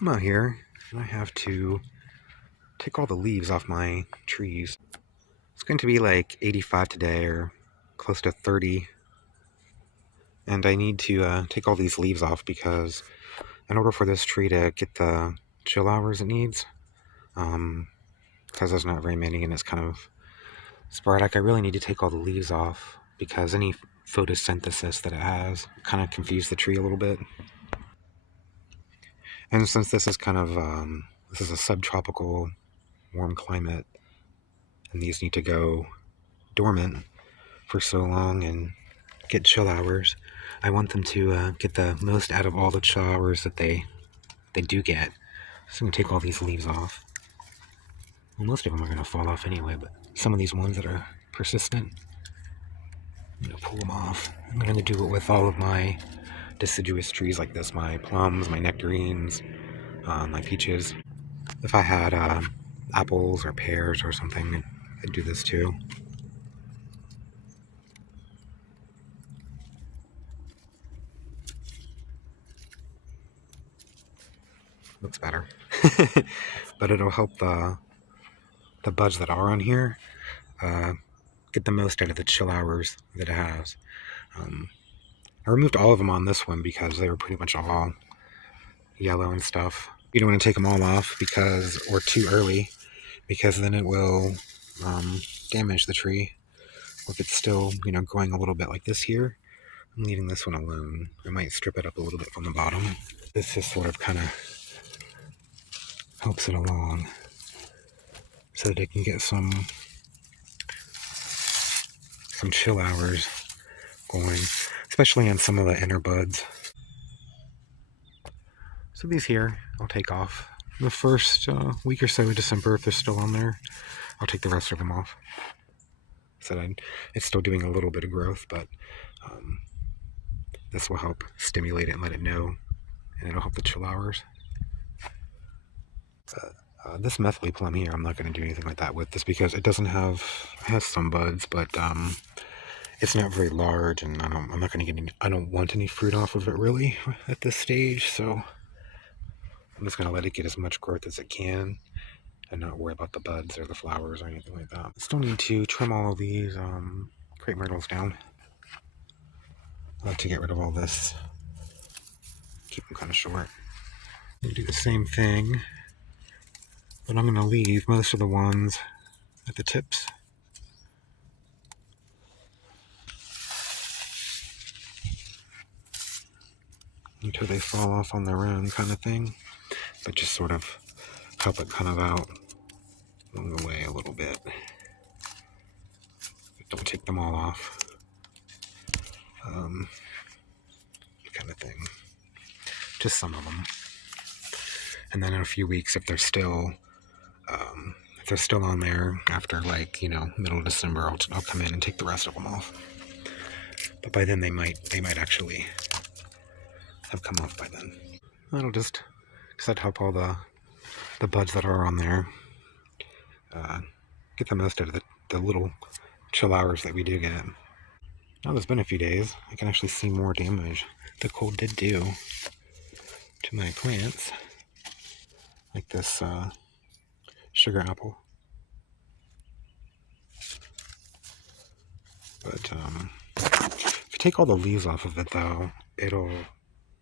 I'm out here and I have to take all the leaves off my trees. It's going to be like 85 today or close to 30. And I need to take all these leaves off because in order for this tree to get the chill hours it needs, because there's not very many and it's kind of sporadic, I really need to take all the leaves off because any photosynthesis that it has kind of confuse the tree a little bit. And since this is kind of, this is a subtropical warm climate, and these need to go dormant for so long and get chill hours, I want them to get the most out of all the chill hours that they do get. So I'm going to take all these leaves off. Well, most of them are going to fall off anyway, but some of these ones that are persistent, I'm going to pull them off. I'm going to do it with all of my deciduous trees like this, my plums, my nectarines, my peaches. If I had apples or pears or something, I'd do this too. Looks better. But it'll help the buds that are on here get the most out of the chill hours that it has. I removed all of them on this one because they were pretty much all yellow and stuff. You don't want to take them all off or too early, because then it will damage the tree. Or if it's still, growing a little bit like this here, I'm leaving this one alone. I might strip it up a little bit from the bottom. This just sort of kind of helps it along so that it can get some chill hours going, especially on some of the inner buds. So these here, I'll take off. The first week or so of December, if they're still on there, I'll take the rest of them off. So it's still doing a little bit of growth, but this will help stimulate it and let it know, and it'll help the chill hours. This methyl plum here, I'm not going to do anything like that with this because it has some buds, but it's not very large, and I don't want any fruit off of it really at this stage, so I'm just going to let it get as much growth as it can and not worry about the buds or the flowers or anything like that. I still need to trim all of these crepe myrtles down to get rid of all this. Keep them kind of short. I'll do the same thing, but I'm going to leave most of the ones at the tips. Until they fall off on their own, kind of thing, but just sort of help it kind of out along the way a little bit. Don't take them all off, kind of thing. Just some of them, and then in a few weeks, if they're still on there after middle of December, I'll come in and take the rest of them off. But by then they might actually have come off by then. That'll just help all the buds that are on there get the most out of the little chill hours that we do get. Now there's been a few days, I can actually see more damage the cold did do to my plants, like this sugar apple. But if you take all the leaves off of it, though,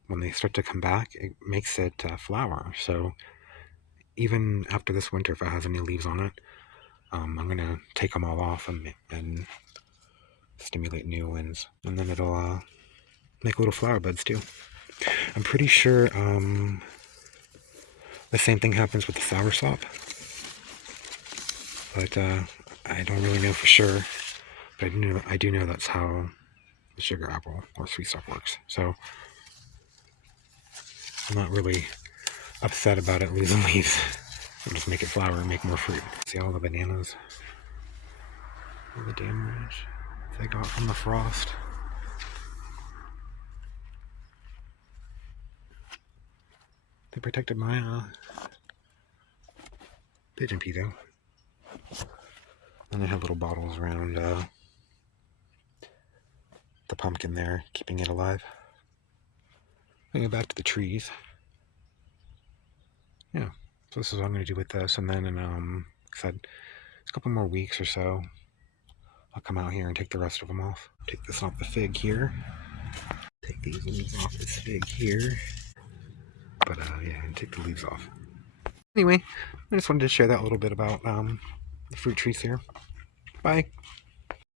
when they start to come back, it makes it flower. So even after this winter, if it has any leaves on it, I'm going to take them all off and stimulate new ones. And then it'll make little flower buds too. I'm pretty sure the same thing happens with the soursop. But I don't really know for sure. But I do know that's how the sugar apple or sweet stuff works. So I'm not really upset about it losing leaves. I'll just make it flower and make more fruit. See all the bananas, all the damage they got from the frost. They protected my pigeon pea though. And they have little bottles around the pumpkin there, keeping it alive. I go back to the trees. yeah, so this is what I'm going to do with this, and then in, like I said, a couple more weeks or so, I'll come out here and take the rest of them off. Take this off the fig here. Take these leaves off this fig here. But yeah, and take the leaves off. Anyway, I just wanted to share that little bit about the fruit trees here. Bye.